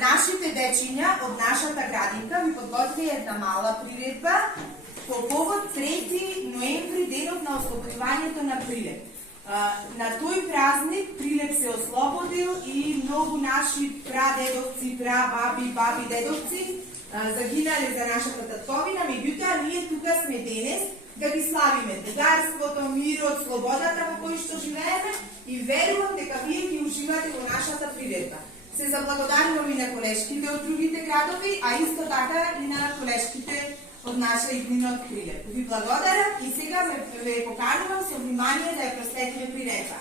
Нашите дечиња од нашата градинка ви подготвија една мала приредба по повод 3 ноември, денот на ослободувањето на Прилеп. На тој празник Прилеп се ослободил и многу наши прадедовци, баби, дедовци загинале за нашата татковина, меѓутоа ние тука сме денес да ги славиме другарството, мирот, слободата во кој што живееме и верувам дека вие ги уживате во нашата приредба. Се заблагодарувам и на колешките од другите градови, а исто така и на колешките од наша иднина од Прилеп. Ви благодарам и сега ве поканувам со внимание да ја просветиме приредба.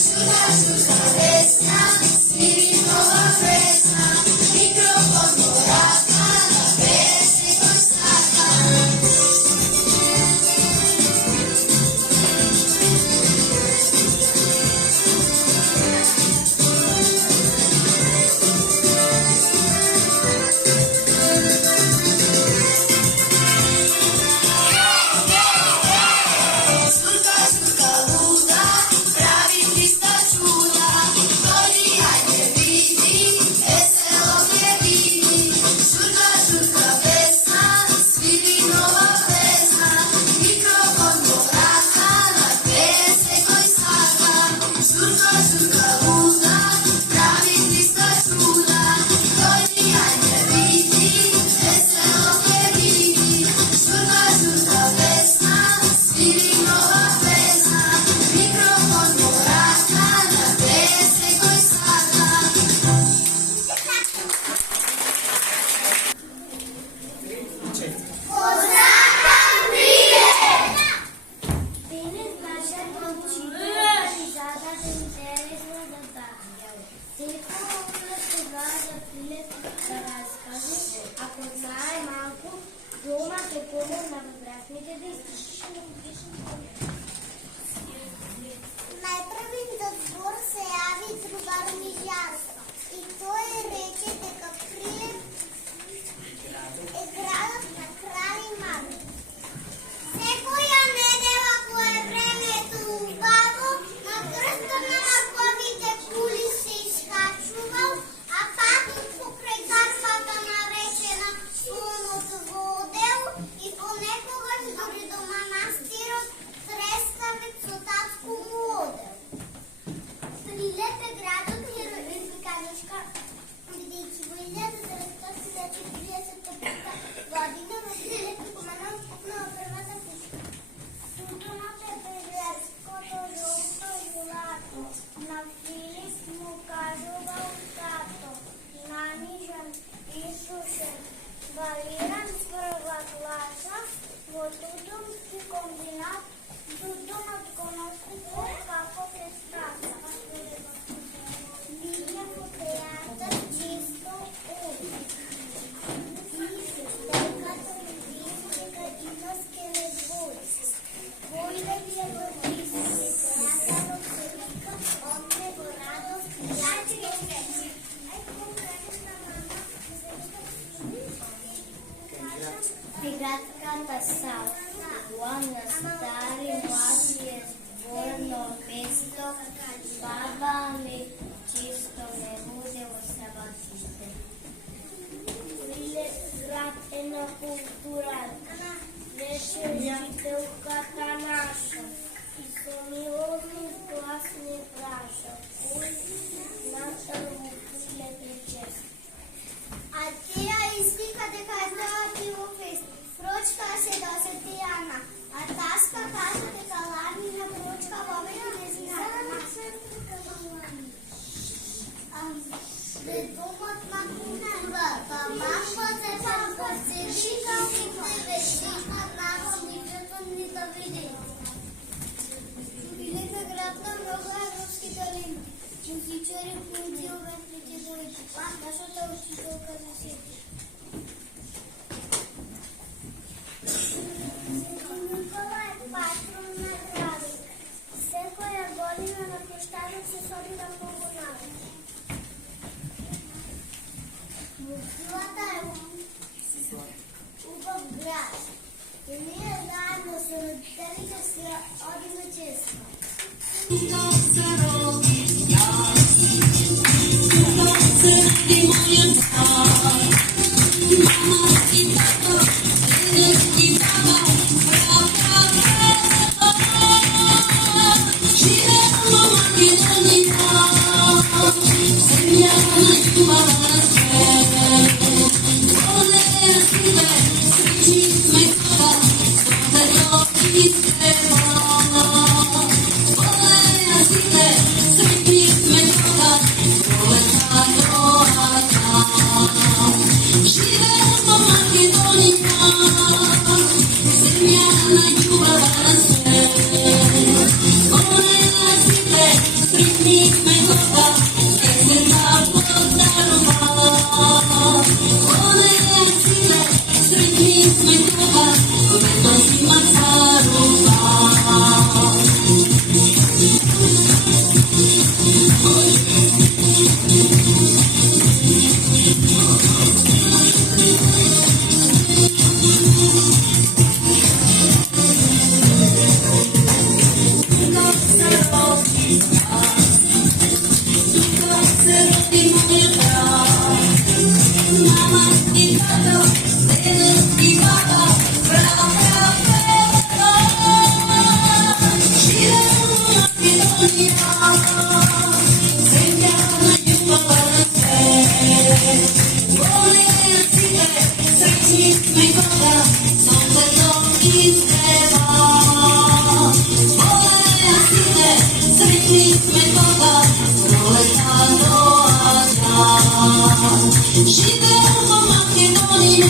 Surga, surga, vesna. Najprej za zbor se javi drugar Mižarsko in to je reče, дека прие играат на крај мали. Секоја недела кое времето убаво, на крста на марковите кули се изкачувал, а патот покрај гарбата наречена Слонот водел и понекогаш дори до манастирот Треставец со татко му одел. Прилет е градот Ризиканишка, бидејќи во 1930 година во Прилет е поменал на првата пушка. Сутонот е пејлерското жолто злато, на Филип му кажувал тато, нанижен и сушен, валиран с прва класа во тутунски комбинат. Тутунот го носи како престаса. Лиѓе во театар често оди. Делката ми виси дека има скелет војде ви е во виси, театарот се вика од него радост и Пиратката Сава на стари млади е зборно место, баба ми чисто не буде во сабатите. Прилет град е на културата, рече учителката наша, и со милозни гласни праша, кој натал во Прилет е чест. А тија извика дека е тоа пивофест. Прочка се досети Ана, а таска кажа дека ладнина прочка вовеќе не знака. Пред домот на културата, мамко се паркоцелика и девешика нако нивето ни да види. Прилет е град на многу европски таленти. Музичари, поети, уметници, дојчи. Нашата учителка за сети. Николај патрон на градот. Секоја година на площадот се собира многу народ. Мусилата е убав град. И ние заедно со родителите се одиме често. Живеем в Македонија,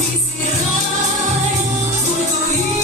Ti si raj, tvoj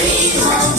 Dream